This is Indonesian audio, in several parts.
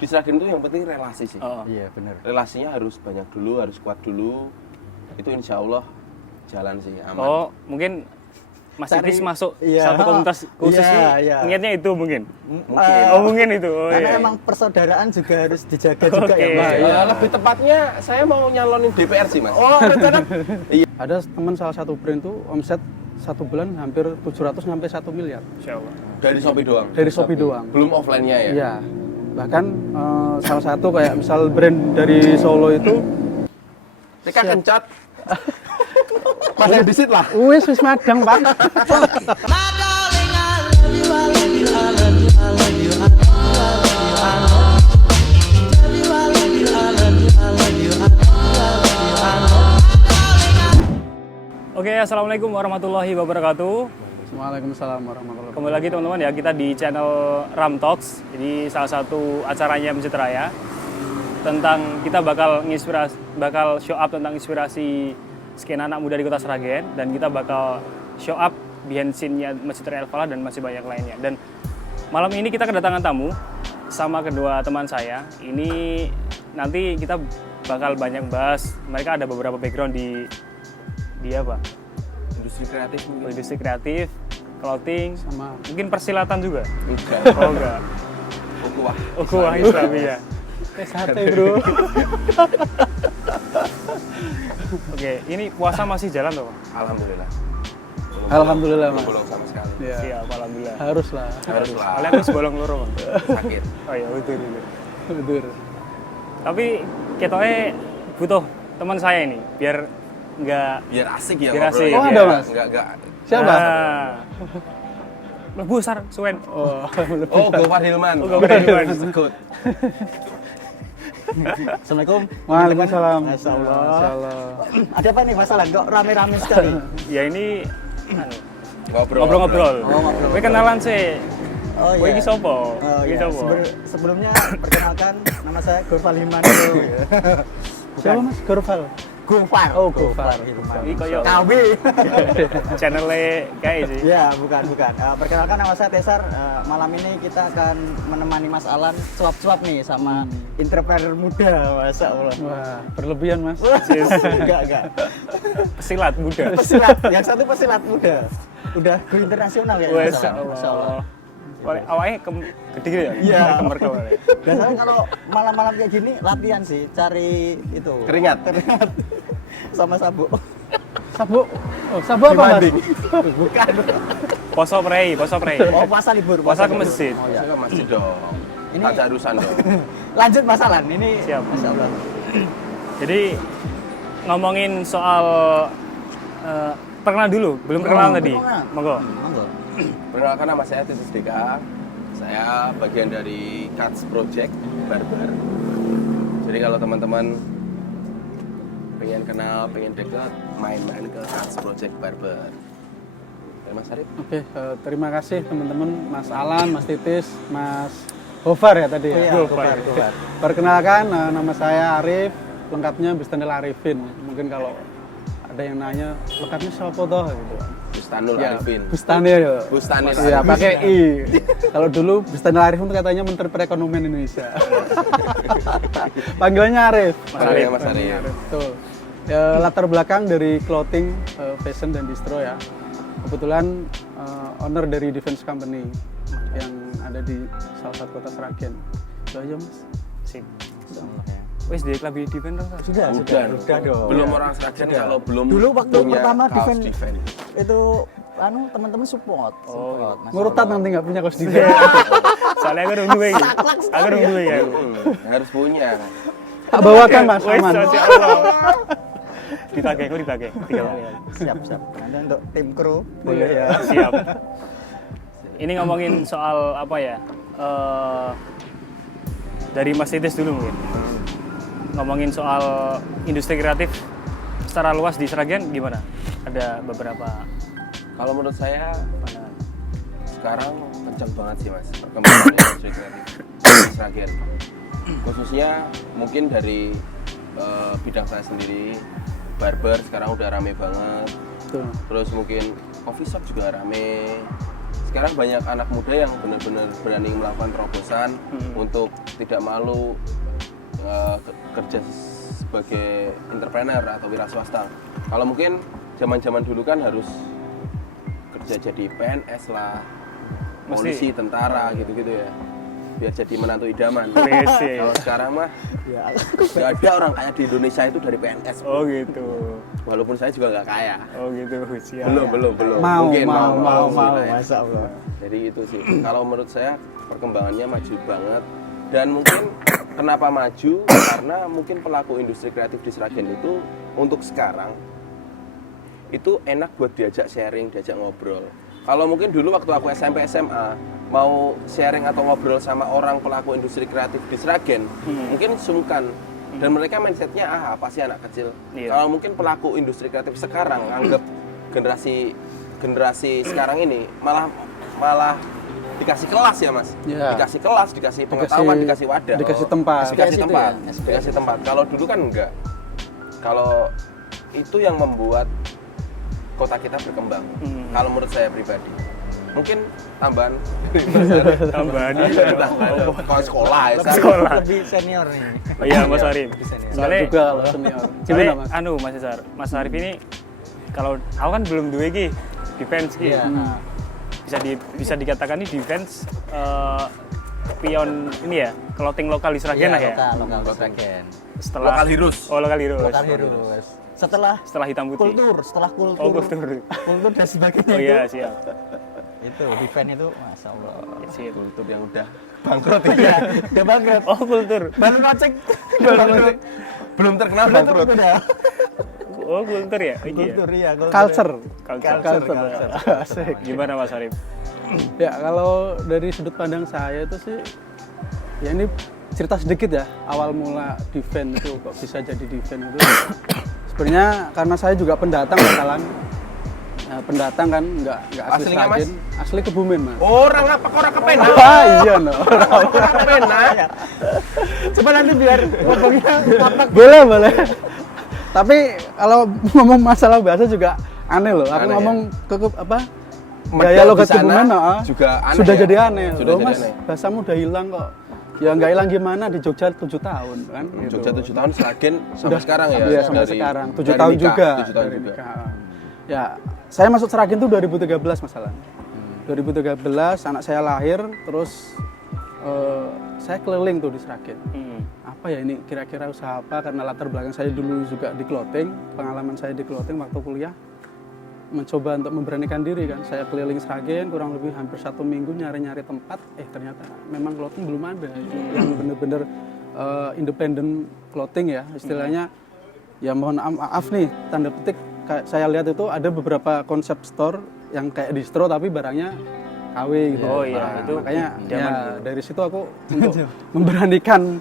di Sragen itu yang penting relasi sih. Iya benar. Relasinya harus banyak dulu, harus kuat dulu. Itu insya Allah jalan sih, aman. Oh, mungkin Mas Titis masuk iya, satu komunitas khusus iya. niatnya itu mungkin. Mungkin. Oh, mungkin itu. Oh, Karena iya. emang persaudaraan juga harus dijaga juga Oke. ya Mas. Ya, lebih tepatnya saya mau nyalonin DPR sih Mas. Oh, rencana Ada teman salah satu brand tuh omset 1 bulan hampir 700 sampai 1 miliar Insyaallah. Dari Shopee doang. dari Shopee doang. Belum offline-nya ya. Iya. Bahkan salah satu kayak misal brand dari Solo itu Tika kencot. Masih disit lah. wis madang, Pak. Oke, assalamualaikum warahmatullahi wabarakatuh. Waalaikumsalam warahmatullahi wabarakatuh. Kembali lagi teman-teman ya, kita di channel Ram Talks. Ini salah satu acaranya Masjid Raya. Tentang kita bakal show up tentang inspirasi skena anak muda di Kota Sragen, dan kita bakal show up behind scene-nya Masjid Raya Al Falah dan masih banyak lainnya. Dan malam ini kita kedatangan tamu sama kedua teman saya. Ini nanti kita bakal banyak bahas. Mereka ada beberapa background di apa? Industri kreatif mungkin. Industri kreatif, clothing, Sama mungkin persilatan juga. Enggak. Oh enggak. Ukhuwah. Ukhuwah Islamiyah. sate, Bro. Oke, ini puasa masih jalan toh, Pak? Alhamdulillah. Alhamdulillah, Belum Mas. bolong sama sekali. Iya. Siap, alhamdulillah. Haruslah. Haruslah. Kalian harus bolong loro, Bang. Sakit. Oh iya, betul. Betul. Tapi ketoknya butuh teman saya ini biar enggak Biar asik ya Biar asik. ngobrolnya. Oh, ada, Mas? Enggak. Siapa? Lebu sar suwen. Oh, Oh, Gofar Hilman. Oh, Gofar Hilman. Sekut. Assalamualaikum. Waalaikumsalam. Masyaallah. Ada apa nih masalah? Kok rame-rame sekali? Ya ini Ngobrol. ngobrol-ngobrol. Oh, ngobrol. Kowe kenalan sih. Oh Kowe iya. iki sapa? Oh Iki iya. sapa? Sebelumnya perkenalkan, nama saya Gofar Hilman. Siapa, Mas? Gorval. Gofar. Oh, Gofar. Hilman. Iki koyo KB. channel-e kayak sih. Ya, bukan. Perkenalkan, nama saya Tesar. Malam ini kita akan menemani Mas Alan suap-suap nih sama entrepreneur muda, Masya Allah. Wah, berlebihan, Mas. Enggak. Pesilat muda. Pesilat, yang satu pesilat muda. Udah go internasional ya, Mas Masya Alan. Masya Allah. Allah. Awalnya gede gitu ya? Iya. Kemer-kemer. Biasanya kalau malam-malam kayak gini latihan sih, cari itu Keringat. sama sabuk. Sabuk. Oh, sabuk apa, Mas? Bukan. Poso prei. Oh, puasa libur. Puasa ke libur. masjid. Oh, ya. Saya ke masjid dong. Ini- Tajarusan dong. Lanjut Mas Alan, ini Siap. Masya Allah. Jadi ngomongin soal perkenalan dulu, belum perkenalan tadi. perkenalan. Monggo. Monggo. Perkenalkan, nama saya Titis Deka. Saya bagian dari Cuts Project Barber. Jadi kalau teman-teman pengen kenal, pengen dekat, main-main ke Cuts Project Barber. Ya, Mas Arif? Oke, terima kasih teman-teman, Mas Alan, Mas Titis, Mas Gofar ya tadi Oh, ya. iya, Gofar. Gofar. Perkenalkan, nama saya Arif, lengkapnya Bustanul Arifin. Mungkin kalau ada yang nanya, lengkapnya siapa toh gitu. Bustanul Ya, Arifin. Bustanul ya. Bustanul Iya, Arifin. pakai I. Kalau dulu Bustanul Arifin itu katanya Menteri Perekonomian Indonesia. Panggilannya Arif. Mas Arif, Mas Arif. Betul. Ya, latar belakang dari clothing, fashion dan distro ya. Kebetulan owner dari defense company yang ada di salah satu kota Sragen. Itu aja, Mas. Sip. Wes di klub defend dong. Sar. Sudah dong. Belum orang Sragen kalau belum Dulu waktu punya pertama kaos defend. Itu teman-teman support. Masya Ngurutan Allah. nanti nggak punya kaos defense. Soalnya aku nunggu iki. Aku nunggu ya. Harus punya. Tak bawakan, Mas. Wes, Aman. Masya Allah. Ditagih, aku ditagih. 3 kali. Siap. Nanti untuk tim kru. Boleh ya. Siap. Ini ngomongin soal apa ya? Dari Mas Titis dulu mungkin. Ngomongin soal industri kreatif secara luas di Sragen gimana? Ada beberapa Kalau menurut saya pandangan. sekarang kencang banget sih Mas perkembangan industri kreatif di Sragen. Khususnya mungkin dari bidang saya sendiri, barber sekarang udah rame banget. Betul. Terus mungkin coffee shop juga rame. sekarang banyak anak muda yang benar-benar berani melakukan terobosan untuk tidak malu kerja sebagai entrepreneur atau wira swasta. Kalau mungkin zaman-zaman dulu kan harus kerja jadi PNS lah, polisi, tentara gitu-gitu ya, biar jadi menantu idaman. Kalau sekarang mah nggak ada orang kaya di Indonesia itu dari PNS. Oh gitu. Walaupun saya juga nggak kaya. Oh gitu. Siap. Belum. Mau, Mungkin mau, ya. Masya Allah. Jadi itu sih. Kalau menurut saya perkembangannya maju banget. Dan mungkin kenapa maju? Karena mungkin pelaku industri kreatif di Sragen itu untuk sekarang itu enak buat diajak sharing, diajak ngobrol. Kalau mungkin dulu waktu aku SMP SMA mau sharing atau ngobrol sama orang pelaku industri kreatif di Sragen, mungkin sungkan. Dan mereka mindsetnya apa sih anak kecil. Kalau mungkin pelaku industri kreatif sekarang anggap generasi sekarang ini malah dikasih kelas ya mas, dikasih kelas, dikasih pengetahuan, dikasih wadah, dikasih tempat, dikasih tempat. Kalau dulu kan enggak. Kalau itu yang membuat kota kita berkembang. Kalau menurut saya pribadi, mungkin tambahan kalau sekolah ya. Sekolah. Lebih senior nih. Oh iya Mas Arif. Soalnya juga kalau senior. soalnya Gimana Mas? Mas Cesar, Mas Arif ini kalau aku kan belum duwe iki defense iki. Bisa dikatakan ini defense pion ini ya, clothing lokal di Sragen lah ya. Lokal Sragen. Setelah Lokal Heroes. Oh, Lokal Heroes. Lokal Heroes. Setelah Hitam putih. setelah kultur. Oh, kultur. Kultur dan sebagainya. Oh iya, siap. Itu defense itu Masya Allah. Siap. Kultur yang udah bangkrut Iya, udah bangkrut. Oh, kultur. Baru ngocek. belum terkenal bangkrut. Oh, kultur ya? Iki ya? Kultur iya. Culture. Culture. Asik. Gimana Mas Arif? Ya kalau dari sudut pandang saya itu sih, ya ini cerita sedikit ya. Awal mula defense itu kok bisa jadi defense itu. Sebenarnya karena saya juga pendatang bakalan. Pendatang kan nggak asli Aslinya, Mas? Sragen, asli Kebumen mas. Orang apa orang kepena? Ah iya no. Orang kepena. Coba nanti biar ngomongnya apa. Boleh. Tapi kalau ngomong masalah bahasa juga aneh loh. Aku Aneh, ngomong ke apa? Medal Gaya logat di sana Kebumen juga aneh sudah ya? jadi aneh. Sudah Loh jadi mas, aneh. bahasamu udah hilang kok. Ya nggak hilang gimana, di Jogja 7 tahun kan. gitu. Jogja 7 tahun Sragen sampai sekarang ya? Iya sampai Dari- sekarang. 7 dari tahun nikah, juga. 7 tahun dari juga. nikah. Ya, saya masuk Sragen tuh 2013 masalah. 2013 anak saya lahir, terus saya keliling tuh di Sragen. Apa ya ini kira-kira usaha apa? Karena latar belakang saya dulu juga di clothing, pengalaman saya di clothing waktu kuliah, mencoba untuk memberanikan diri kan. Saya keliling Sragen kurang lebih hampir 1 minggu nyari-nyari tempat. Ternyata memang clothing belum ada yang bener-bener independent clothing ya istilahnya. Ya mohon maaf nih tanda petik. Saya lihat itu ada beberapa konsep store yang kayak distro tapi barangnya KW gitu. Oh iya, itu makanya zaman ya dari situ aku untuk memberanikan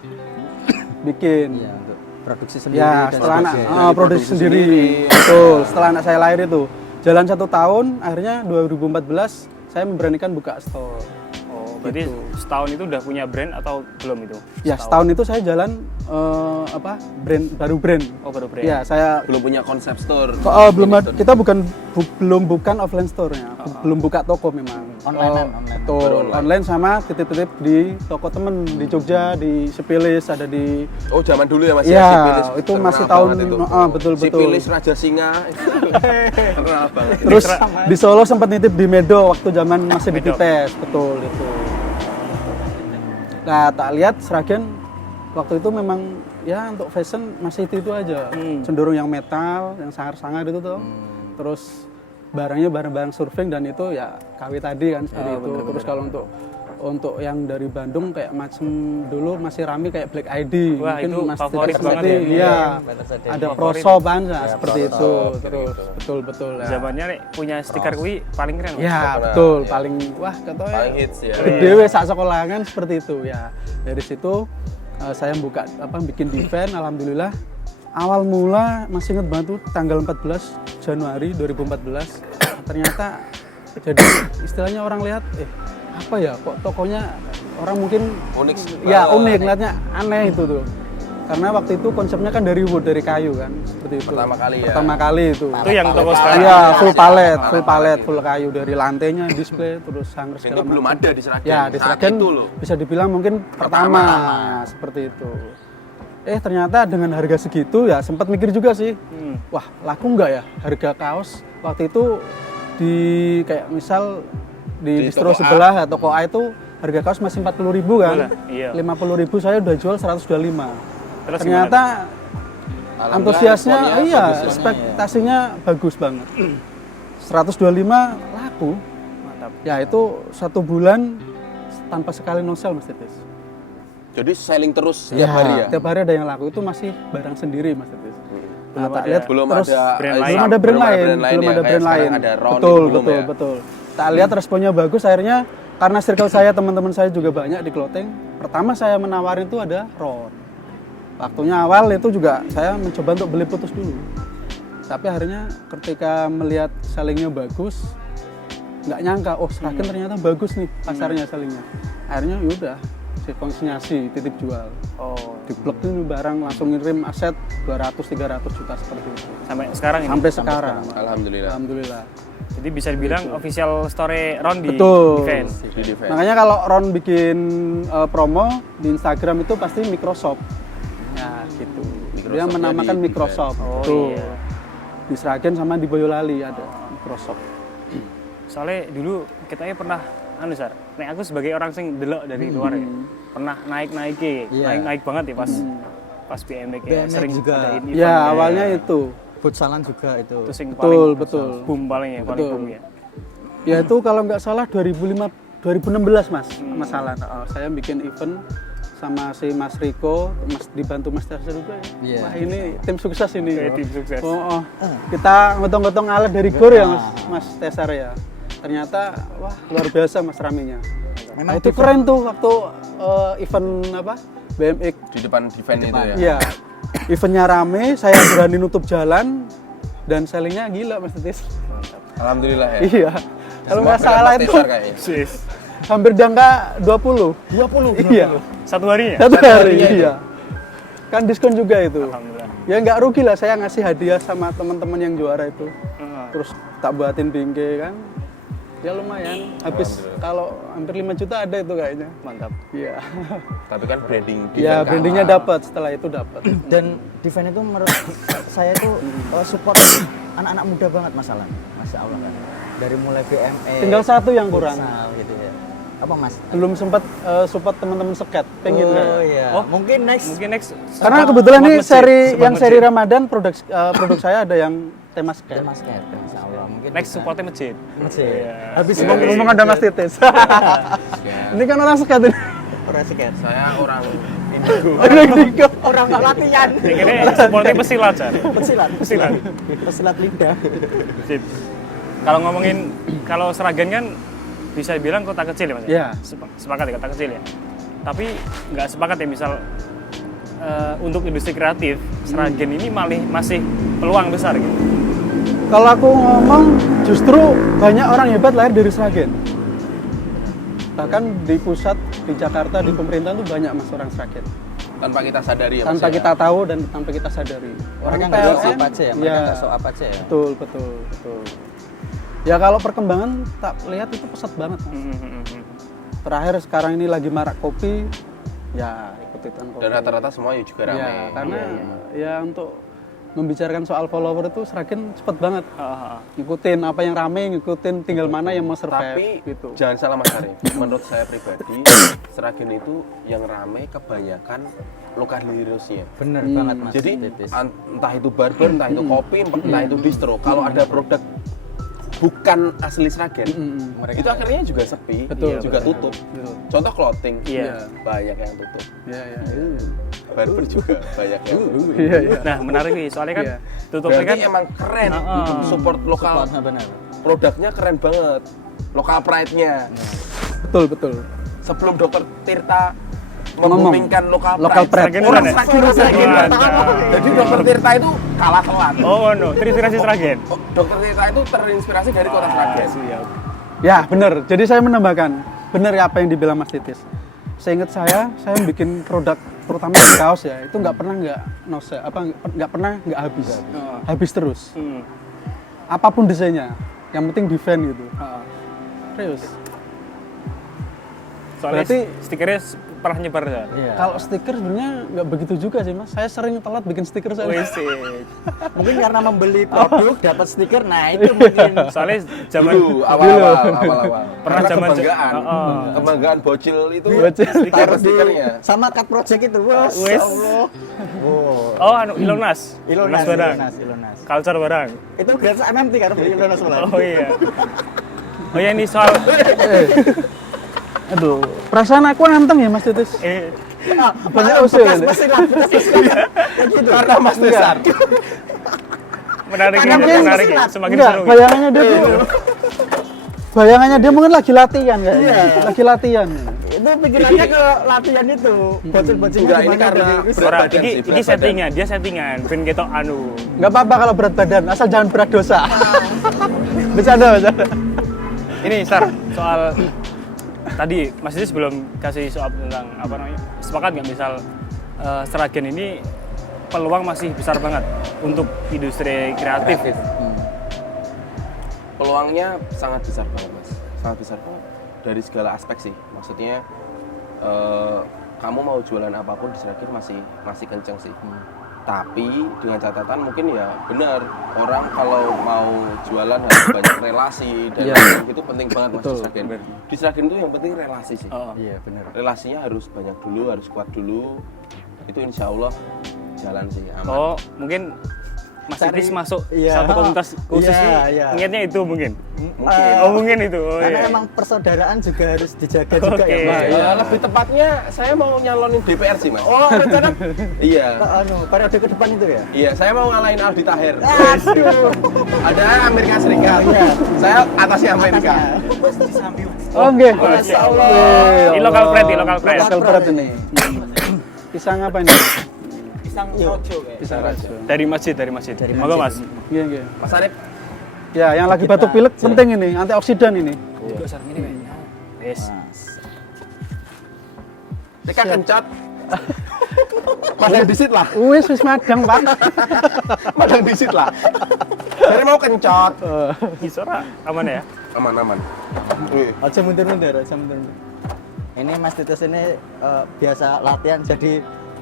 bikin. Iya, untuk produksi sendiri. Ya, dan setelah anak sebagainya. produksi sendiri. Betul, setelah anak saya lahir itu. Jalan 1 tahun, akhirnya 2014 saya memberanikan buka store. Oh, berarti Gitu. setahun itu udah punya brand atau belum itu? Ya, setahun itu saya jalan baru brand. Oh, baru brand. Ya, saya Belum punya konsep store. kita belum bukan offline store-nya. Belum buka toko memang. Online. Betul, online sama titip-titip di toko temen di Jogja, di Sipilis, ada di Oh zaman dulu ya mas Iya, Sipilis itu terkenal masih tahun banget itu. betul. Sipilis Raja Singa terkenal banget. Terus di Solo sempat nitip di Medo waktu zaman masih di Medo. Tipes, betul itu. Nah, tak lihat Sragen waktu itu memang ya untuk fashion masih itu aja. Cenderung yang metal, yang sangar-sangar itu tuh. Terus barangnya barang-barang surfing dan itu ya KW tadi kan seperti itu. Terus kalau untuk yang dari Bandung kayak macam dulu masih rame kayak Black ID. Wah, Mungkin itu masih favorit seperti banget ya. iya. Favorit. Ada Prosop kan nah, seperti itu. Terus betul ya. Zamannya nek punya stiker kui paling keren. Mas. Ya Betul, betul, ya. paling wah katanya Paling hits ya. dewe saat sekolah kan seperti itu ya. Dari situ saya bikin event, alhamdulillah. Awal mula masih inget banget tuh tanggal 14 Januari 2014 ternyata jadi istilahnya orang lihat apa ya kok tokonya orang mungkin Unik ya banget. unik lihatnya aneh itu tuh. Karena waktu itu konsepnya kan dari wood, dari kayu kan, seperti itu. Pertama kali ya. Pertama kali itu. Itu yang toko sekarang. Iya, full palet, full kayu dari lantainya, display, terus hanger Ini segala belum macam. ada di Seragen. Ya, di Saat Seragen itu loh. bisa dibilang mungkin pertama seperti itu. Ternyata dengan harga segitu ya sempat mikir juga sih. Wah, laku nggak ya harga kaos waktu itu di kayak misal di distro toko A. sebelah ya, toko A itu harga kaos masih 40.000 kan. Iya. 50.000 saya udah jual 125. Terus Ternyata Alhamdulillah, antusiasnya responnya iya, bagus ya. ekspektasinya bagus banget. 125 laku. Mantap. Ya itu 1 bulan tanpa sekali no sell Mas Titis. Jadi selling terus setiap hari ya. Tiap hari ada yang laku, itu masih barang sendiri Mas Titis. Nah, tak ada- lihat Belum terus ada brand lain. belum ada brand lain, belum ya. ada Kayak brand sekarang lain. Ada Ron Betul, belum betul, ya. betul. Tak lihat responnya bagus, akhirnya karena circle saya, teman-teman saya juga banyak di clothing. Pertama saya menawarin itu ada Ron. Waktunya awal itu juga saya mencoba untuk beli putus dulu. Tapi akhirnya ketika melihat sellingnya bagus, nggak nyangka, oh Seragen ternyata bagus nih pasarnya sellingnya. Akhirnya yaudah, saya konsinyasi, titip jual. Oh, Diblok ini barang langsung ngirim aset 200-300 juta seperti itu. sampai sekarang ini. Sampai sekarang. Alhamdulillah. Alhamdulillah. Jadi bisa dibilang official store Ron di Betul. event. Di defense. Makanya kalau Ron bikin promo di Instagram itu pasti Microsoft. Ya gitu. Dia Microsoft-nya menamakan di Microsoft. Oh, Betul. iya. Di Seragen sama di Boyolali ada Microsoft. Soalnya dulu kita pernah Sar. Nek aku sebagai orang sing delok dari luar ya. Pernah naik Iya. naik banget ya pas BMX ya. BMX Sering juga. adain event Ya ya. awalnya itu. Futsalan juga itu. Itu sing Betul, paling betul. boom paling ya, paling Betul. boom ya. Ya itu kalau nggak salah 2016 Mas. Masalah. Saya bikin event sama si Mas Riko, dibantu Mas Tesar juga ya. Iya. Wah ini tim sukses ini. Kayak tim sukses. Oh. Kita ngotong-ngotong alat dari GOR ya Mas Tesar ya. Ternyata wah luar biasa Mas ramenya. Nah, itu keren tuh waktu event apa BMX. Di depan event itu ya. Iya. Eventnya rame, saya berani nutup jalan dan sellingnya gila Mas Tetis. Alhamdulillah ya. Iya. Kalau Semua nggak salah berkat itu Tesar kayaknya. Sis. hampir di angka 20. 20? Iya. Satu harinya? Satu hari, harinya itu. iya. Kan diskon juga itu. Alhamdulillah. Ya nggak rugi lah saya ngasih hadiah sama teman-teman yang juara itu. Heeh. Terus tak buatin bingkai kan. Ya lumayan. Habis kalau hampir 5 juta ada itu kayaknya. Mantap. Iya. Tapi kan branding Ya event brandingnya kalah. dapat, setelah itu dapat. Dan event itu menurut saya itu support anak-anak muda banget masalah. Masya Allah kan. Dari mulai BMX. Tinggal satu yang kurang. futsal gitu ya. Apa Mas? Belum sempat support teman-teman seket. Pengen Oh kan? iya. Oh. Mungkin next. Mungkin next. Karena sebat- kebetulan sebat nih masjid, seri sebat yang masjid. seri Ramadan produk saya ada yang tema sket. Mas Ket, Masya Allah. Mungkin Next bisa. supportnya masjid. Masjid. Iya. Habis Ngomong ada Mas Titis. Ini kan orang seket ini. orang sket. Saya orang Orang nggak latihan. Ini supportnya pesilat, Jar. Pesilat. Pesilat. Pesilat lidah. Sip. Kalau ngomongin kalau Seragen kan bisa dibilang kota kecil ya Mas. Iya. Sepakat ya kota kecil ya. Tapi nggak sepakat ya misal untuk industri kreatif Seragen ini masih peluang besar gitu. Kalau aku ngomong justru banyak orang hebat lahir dari Seragen. Bahkan di pusat, di Jakarta, di pemerintahan tuh banyak mas orang Seragen. tanpa kita sadari ya Mas Tanpa ya. kita tahu dan tanpa kita sadari. Mereka Orang nggak show PLN, apa aja ya. Mereka iya. nggak show apa aja ya. Betul, betul, betul. Ya kalau perkembangan tak lihat itu pesat banget. Mas. Terakhir sekarang ini lagi marak kopi, ya ikut-ikutan kopi. Dan rata-rata semua ya juga ramai. Ya, karena ya untuk membicarakan soal follower itu Seragen cepet banget. Ngikutin apa yang rame, ngikutin tinggal mana yang mau survive Tapi gitu. jangan salah Mas Arif. Menurut saya pribadi, Seragen itu yang ramai kebanyakan lokal heroesnya. Bener banget Mas. Jadi Titis. entah itu barber, entah itu kopi, entah itu distro. Kalau ada produk bukan asli Seragen, itu akhirnya juga sepi, Betul, juga betul. tutup. Betul. Contoh clothing, Iya. banyak yang tutup. Ya, ya, Barber juga banyak yang tutup. iya, iya. Nah menarik nih soalnya kan Iya. tutupnya Berarti kan emang keren support lokal. Support, benar. Produknya keren banget. Lokal pride-nya. Betul, betul. Sebelum Dokter Tirta Ngomong. membumingkan lokal Lokal pride. pride, orang Seragen Seragen Seragen Mantap. pertama. Jadi Dokter Tirta itu kalah telat. oh no terinspirasi Seragen. Dokter Tirta itu terinspirasi dari kota Seragen. Siap. Ya, benar. Jadi saya menambahkan, benar ya apa yang dibilang Mas Titis. Seingat saya bikin produk terutama di kaos ya, itu nggak pernah nggak pernah nggak habis, habis terus. Apapun desainnya, yang penting defend gitu. Serius. Soalnya Berarti stikernya pernah nyebar ya. Iya. kalau stiker sebenarnya nggak begitu juga sih mas. Saya sering telat bikin stiker saya. Wih sih. Mungkin karena membeli produk dapat stiker, nah itu mungkin. Soalnya zaman Dulu awal-awal. Pernah Karena zaman- kebanggaan. Oh. Kebanggaan bocil itu Taruh di stikernya. sama cut project itu. Wah, Wes. Allah. Wow. Oh, anu Ilonas. Ilonas, barang. Ilonas. Culture barang. Itu gratis MMT kan beli Ilonas malah. Oh iya. Oh ya ini soal Aduh, perasaan aku anteng ya mas Titis. Banyak usul bekas ini. mesin lah, bekas mesin. Kayak gitu. Karena Mas Tesar. menarik Karena ini, mungkin menarik silat. semakin Enggak, seru. bayangannya dia mungkin lagi latihan kayaknya. Iya. Lagi latihan. Itu pikirannya ke latihan itu. Bocil-bocilnya Enggak, ini gimana karena ada. berat Ora, badan sih, iki berat badan. settingan, dia settingan. Ben ketok anu. Nggak apa-apa kalau berat badan, asal jangan berat dosa. Bercanda. Ini Sar, soal tadi Mas Didi sebelum kasih soal tentang apa namanya, sepakat nggak misal Sragen ini peluang masih besar banget untuk industri kreatif. Peluangnya sangat besar banget mas, sangat besar banget dari segala aspek sih. Maksudnya kamu mau jualan apapun di Sragen masih kenceng sih. Tapi dengan catatan mungkin ya benar, orang kalau mau jualan harus banyak relasi dan itu penting banget mas di Sragen. Di Sragen itu yang penting relasi sih. Oh. Iya, benar. Relasinya harus banyak dulu, harus kuat dulu. Itu insya Allah jalan sih aman. Oh, mungkin Mas Cari- Titis masuk iya. satu komunitas khusus Iya, nih. iya. Niatnya itu mungkin. Mungkin. Oh, mungkin itu. Oh, Karena iya. emang persaudaraan juga harus dijaga juga Oke. ya, Pak. Lebih tepatnya saya mau nyalonin DPR sih mas. Oh, rencana Iya. periode ke depan itu ya? Iya, saya mau ngalahin Aldi Taher. Aduh. Ada Amerika Serikat. Iya. Saya atasnya Amerika. Oh enggak. Masya Allah. Di lokal pride, di lokal pride. Lokal berat ini. Pisang apa ini? Pisang rojo kayak. Pisang raja. Dari masjid. Monggo Mas. Iya. Mas Arif, Ya, yang lagi batuk pilek penting ini, antioksidan ini. Yes. Tika kencot. Madang disit lah. Wis magang, Pak. Madang disit lah. Saya mau kencot. Isora aman ya? Aman. Wih. Aja mundur-mundur, aja mundur-mundur. Ini Mas Titis ini biasa latihan jadi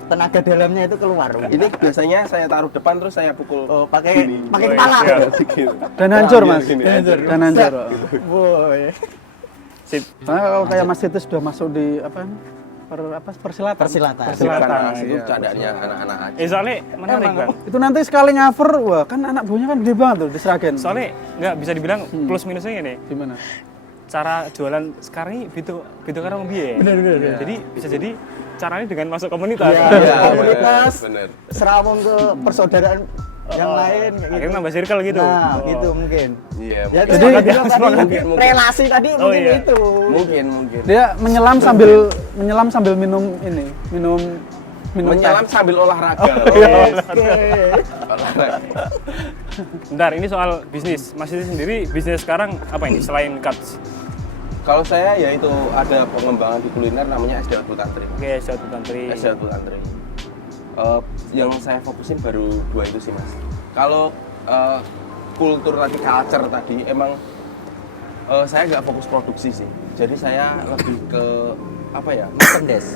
tenaga dalamnya itu keluar. Ini biasanya saya taruh depan terus saya pukul. Oh, pakai Gini. kepala. Iya. Gitu. Dan hancur, Wah, Mas. gini, Dan hancur. Boy. Sip. Nah, kalau kayak Mas Titis sudah masuk di persilatan. Persilatan. Persilatan. Itu Iya, candanya anak-anak aja. Soalnya menarik Bang. Itu nanti sekali ngaver, wah kan anak buahnya kan gede banget tuh di Sragen. Soalnya nggak bisa dibilang plus minusnya ini. Gimana? Cara jualan sekarang ini beda karena biaya. Benar. Jadi bisa jadi caranya dengan masuk komunitas. Iya. Iya, Komunitas. bener. Serawong ke persaudaraan yang lain kayak Akhirnya gitu. nambah circle gitu. Nah, Oh. gitu mungkin. Iya. Ya, mungkin. jadi semangat, tadi mungkin. relasi tadi Oh, mungkin iya. itu. Mungkin. Dia menyelam sambil minum Menyelam teh. sambil olahraga. Oke. Olahraga. Bentar, ini soal bisnis. Mas Didi sendiri bisnis sekarang apa ini selain cuts? Kalau saya ya itu ada pengembangan di kuliner namanya SDA Putantri. Oke, suatu country. SDA Putantri. Yang saya fokusin baru 2 itu sih mas. Kalau kultur tadi, culture tadi, emang saya nggak fokus produksi sih. Jadi saya lebih ke apa ya? Merchandise.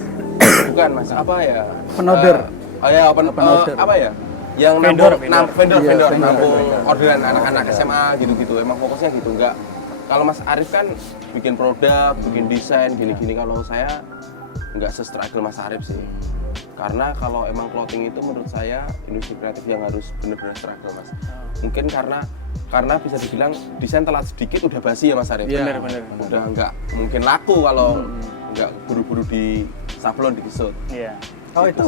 Bukan mas, apa ya? Penorder. Penorder. Apa ya? Yang Vendor. vendor, Iya, nampung vendor. orderan anak-anak SMA gitu-gitu. Emang fokusnya gitu, enggak. Kalau Mas Arif kan bikin produk, bikin desain, gini-gini. Kalau saya nggak se-struggle Mas Arif sih. Karena kalau emang clothing itu menurut saya industri kreatif yang harus benar-benar struggle mas. Mungkin karena bisa dibilang desain telat sedikit udah basi ya Mas Arif. Iya. Bener. Udah nggak mungkin laku kalau nggak buru-buru di sablon di kisut. Iya. Oh itu